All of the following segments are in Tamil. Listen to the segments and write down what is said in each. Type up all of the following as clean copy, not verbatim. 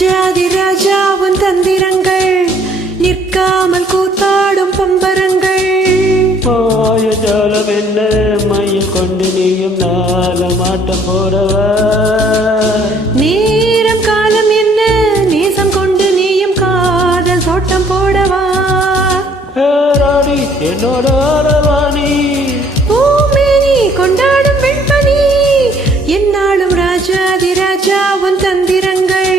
ராஜாதி ராஜாவின் தந்திரங்கள் நிற்காமல் கூத்தாடும் பம்பரங்கள். மாயஜாலம் என்ன மையம் கொண்டு நீயும் நாளமாட்டம் போடவா? நேரம் காலம் என்ன நேசம் கொண்டு நீயும் காதல் தோட்டம் போடவா? என்னோட ஆரவாணி பூமேனி கொண்டாடும் வெண்பனி என்னாலும் ராஜாதி ராஜாவின் தந்திரங்கள்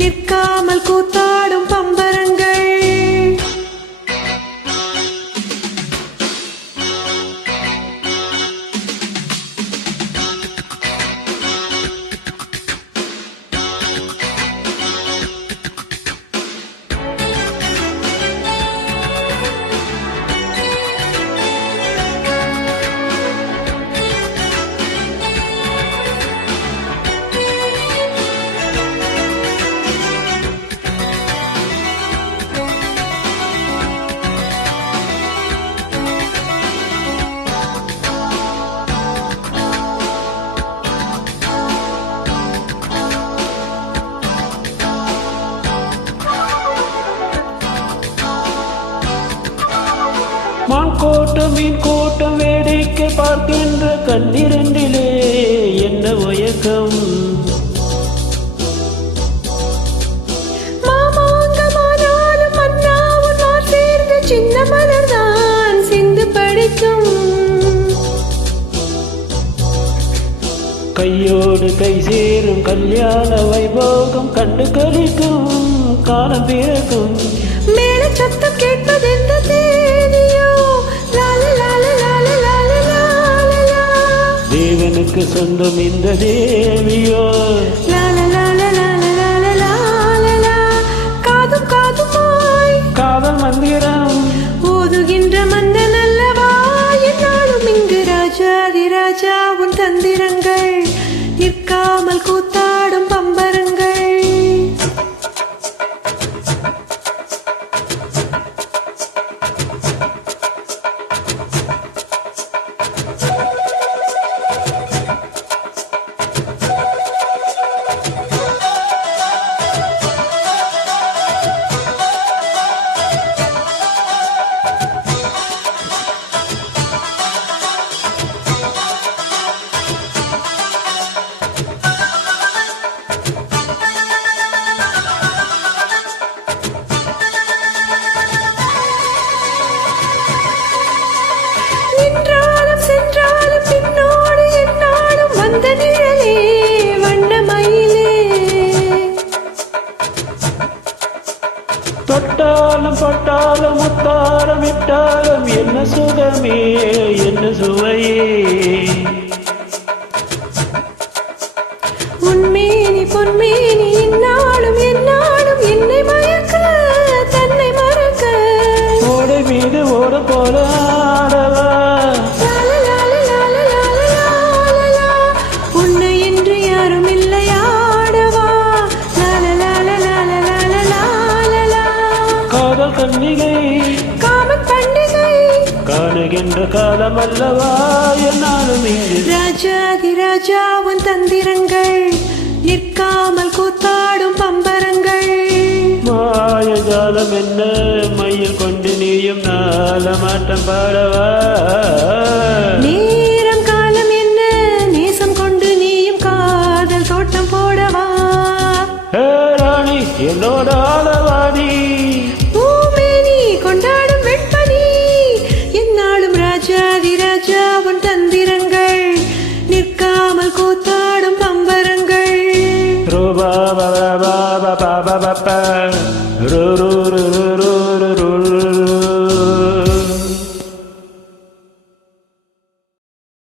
நிற்காமல் கூத்தாடும் பம்பரங்கள். மான் கோட்டம் மீன் கோட்டம் வேடிக்கை பார்க்கின்ற கண்ணிரண்டிலே என்ன உயக்கம்? மாமாங்கமானாலும் மன்னாவும் நான் சேர்ந்து சின்ன மலர்தான் சிந்து படிக்கும். கையோடு கை சேரும் கல்யாண வைபோகம் கண்டு கழிக்கும் காலம் பிறக்கும். மேல சத்தம் கேட்பதெந்த தேதியோ? தேவனுக்கு சொந்தம் இந்த தேவியோ? காதும் காதுமாய் காதல் மந்திரம் ஓதுகின்ற மன்னன் அல்லவா? என்னாலும் இங்கு ராஜாதி ராஜாவின் தந்திரங்கள் நிற்காமல் கூத்தாடும் பம்பரங்கள். நின்றாலும் சென்றாலும் பின்னோடு என்னாலும் வந்த நிழலே வண்ணமயிலே. தொட்டாலும் பட்டாலும் முத்தாரம் இட்டாலும் என்ன சுகமே என்ன சுவையே. உன்மேனி பொன்மேனி இந்நாளும் என்னாலும் என்னை மயக்க தன்னை மறக்க. ஓடை மீது ஓட போல ஆடவா? உன்னை என்று யாரும் இல்லையாடவா? காதல் கன்னிகை காமன் பண்டிகை காணுகின்ற காலம் அல்லவா என்னாலும் இங்கு ராஜாதி ராஜாவின் தந்திரங்கள் நிற்காமல் கூத்தாடும் பம்பரங்கள். மாயஜாலம் என்ன மையில் கொண்டு நீயும் நாளமாட்டம் பாடவா? நேரம் காலம் என்ன நேசம் கொண்டு நீயும் காதல் தோட்டம் போடவா? ராணி என்னோட